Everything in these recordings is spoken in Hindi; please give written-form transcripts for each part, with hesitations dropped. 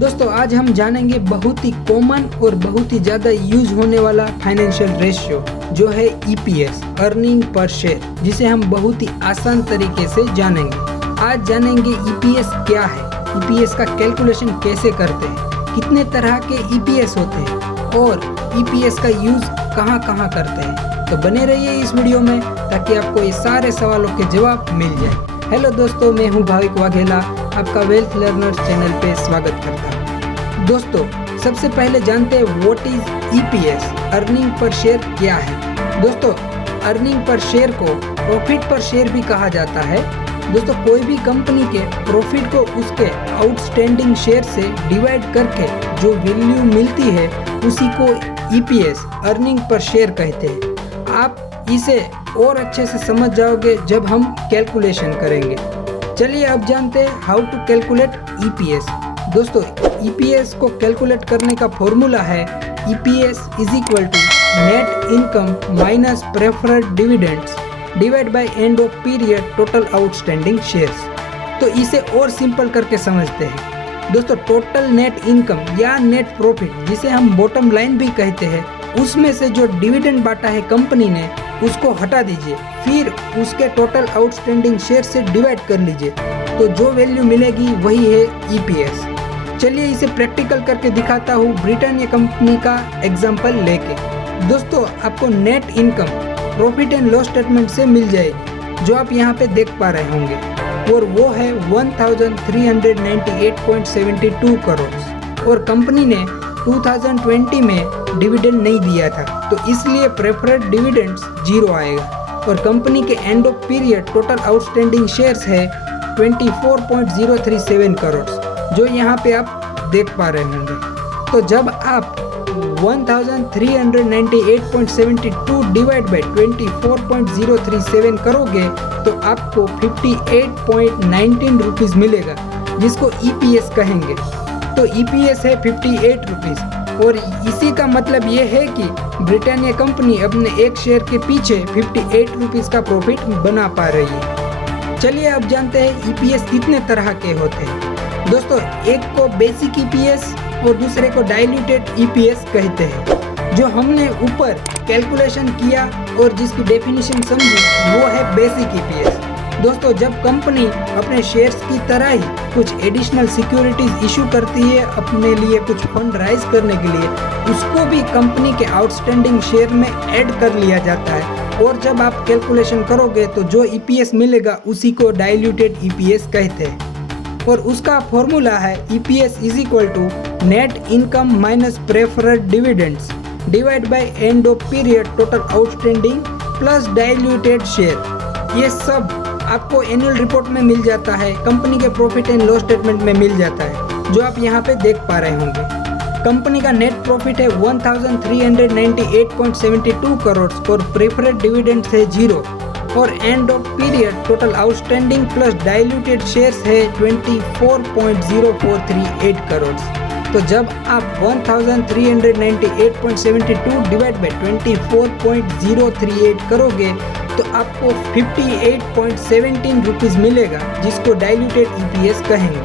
दोस्तों आज हम जानेंगे बहुत ही कॉमन और बहुत ही ज़्यादा यूज होने वाला फाइनेंशियल रेशियो जो है ईपीएस, अर्निंग पर शेयर, जिसे हम बहुत ही आसान तरीके से जानेंगे। आज जानेंगे ईपीएस क्या है, ईपीएस का कैलकुलेशन कैसे करते हैं, कितने तरह के ईपीएस होते हैं और ईपीएस का यूज कहाँ कहाँ करते हैं। तो बने रहिए इस वीडियो में ताकि आपको ये सारे सवालों के जवाब मिल जाए। हेलो दोस्तों, मैं हूं भाविक वाघेला, आपका वेल्थ लर्नर्स चैनल पे स्वागत करता हूं। दोस्तों सबसे पहले जानते हैं what is EPS, earning per share क्या है। दोस्तों अर्निंग पर शेयर को प्रॉफिट पर शेयर भी कहा जाता है। दोस्तों कोई भी कंपनी के प्रॉफिट को उसके आउटस्टैंडिंग शेयर से डिवाइड करके जो वैल्यू मिलती है उसी को ईपीएस, अर्निंग पर शेयर कहते हैं। आप इसे और अच्छे से समझ जाओगे जब हम कैलकुलेशन करेंगे। चलिए अब जानते हैं हाउ टू कैलकुलेट ईपीएस। दोस्तों ईपीएस को कैलकुलेट करने का फॉर्मूला है EPS is equal to net income minus preferred dividends divide by end of period total outstanding shares. तो इसे और सिंपल करके समझते हैं। दोस्तों टोटल नेट इनकम या नेट प्रॉफिट, जिसे हम बॉटम लाइन भी कहते हैं, उसमें से जो डिविडेंड बांटा है कंपनी ने उसको हटा दीजिए, फिर उसके टोटल आउटस्टैंडिंग शेयर से डिवाइड कर लीजिए, तो जो वैल्यू मिलेगी वही है ईपीएस। चलिए इसे प्रैक्टिकल करके दिखाता हूँ ब्रिटानिया कंपनी का एग्जांपल लेके। दोस्तों आपको net income profit and loss statement से मिल जाएगी, जो आप यहाँ पे देख पा रहे होंगे, और वो है 1398.72 करोड़। और कंपनी ने 2020 में डिविडेंड नहीं दिया था, तो इसलिए प्रेफर्ड डिविडेंड्स 0 आएगा। और कंपनी के and of period total outstanding shares है 24.037 करोड़, जो यहाँ पे आप देख पा रहे होंगे। तो जब आप 1398.72 डिवाइड बाई 24.037 करोगे तो आपको 58.19 रुपीज़ मिलेगा, जिसको ईपीएस कहेंगे। तो ईपीएस है 58 रुपीज़, और इसी का मतलब ये है कि ब्रिटानिया कंपनी अपने एक शेयर के पीछे 58 रुपीज़ का प्रॉफिट बना पा रही है। चलिए अब जानते हैं ईपीएस कितने तरह के होते हैं। दोस्तों एक को बेसिक ईपीएस और दूसरे को डाइल्यूटेड ईपीएस कहते हैं। जो हमने ऊपर कैलकुलेशन किया और जिसकी डेफिनेशन समझी वो है बेसिक ईपीएस। दोस्तों जब कंपनी अपने शेयर्स की तरह ही कुछ एडिशनल सिक्योरिटीज इशू करती है अपने लिए कुछ फंड राइज करने के लिए, उसको भी कंपनी के आउटस्टैंडिंग शेयर में ऐड कर लिया जाता है। और जब आप कैलकुलेशन करोगे तो जो ईपीएस मिलेगा उसी को डाइल्यूटेड ईपीएस कहते हैं। और उसका फॉर्मूला है EPS is equal to net income minus preferred dividends divide by end of period total outstanding plus diluted share. ये सब आपको एनुअल रिपोर्ट में मिल जाता है, कंपनी के प्रॉफिट एंड लॉस स्टेटमेंट में मिल जाता है, जो आप यहाँ पे देख पा रहे होंगे। कंपनी का नेट प्रॉफिट है 1398.72 करोड़ और प्रेफर्ड डिविडेंड है 0, और and of period total outstanding plus diluted shares है 24.0438 करोड़। तो जब आप 1398.72 डिवाइड बाई 24.038 करोगे तो आपको 58.17 रुपीज़ मिलेगा, जिसको डाइल्यूटेड ईपीएस कहेंगे।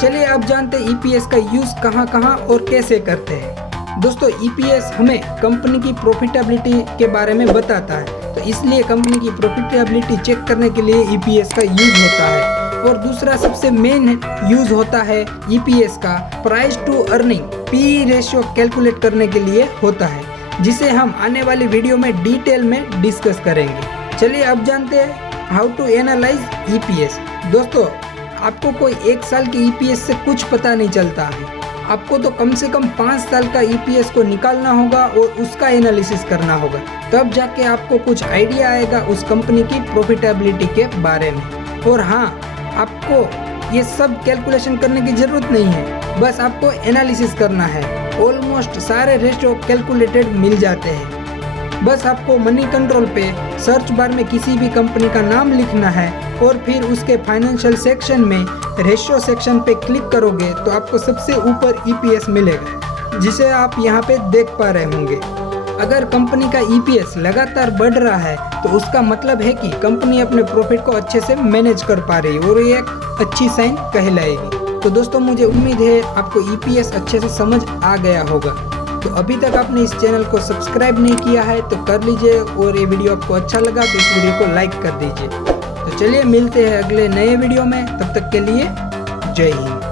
चलिए अब जानते हैं ईपीएस का यूज़ कहाँ कहाँ और कैसे करते हैं। दोस्तों ईपीएस हमें कंपनी की प्रॉफिटेबिलिटी के बारे में बताता है, तो इसलिए कंपनी की प्रॉफिटेबिलिटी चेक करने के लिए ईपीएस का यूज़ होता है। और दूसरा सबसे मेन यूज़ होता है ईपीएस का price to earning, P ratio calculate करने के लिए होता है, जिसे हम आने वाली वीडियो में डिटेल में डिस्कस करेंगे। चलिए अब जानते हैं हाउ टू एनालाइज ईपीएस। दोस्तों आपको कोई एक साल के ईपीएस से कुछ पता नहीं चलता है, आपको तो कम से कम 5 साल का ईपीएस को निकालना होगा और उसका एनालिसिस करना होगा, तब जाके आपको कुछ आइडिया आएगा उस कंपनी की प्रॉफिटेबिलिटी के बारे में। और हाँ, आपको ये सब कैलकुलेशन करने की ज़रूरत नहीं है, बस आपको एनालिसिस करना है। ऑलमोस्ट सारे रेशियो कैलकुलेटेड मिल जाते हैं। बस आपको मनी कंट्रोल पे सर्च बार में किसी भी कंपनी का नाम लिखना है और फिर उसके फाइनेंशियल सेक्शन में रेशियो सेक्शन पे क्लिक करोगे तो आपको सबसे ऊपर ईपीएस मिलेगा, जिसे आप यहाँ पे देख पा रहे होंगे। अगर कंपनी का ईपीएस लगातार बढ़ रहा है तो उसका मतलब है कि कंपनी अपने प्रॉफिट को अच्छे से मैनेज कर पा रही है और ये एक अच्छी साइन कहलाएगी। तो दोस्तों मुझे उम्मीद है आपको ईपीएस अच्छे से समझ आ गया होगा। तो अभी तक आपने इस चैनल को सब्सक्राइब नहीं किया है तो कर लीजिए, और ये वीडियो आपको अच्छा लगा तो इस वीडियो को लाइक कर दीजिए। तो चलिए मिलते हैं अगले नए वीडियो में, तब तक के लिए जय हिंद।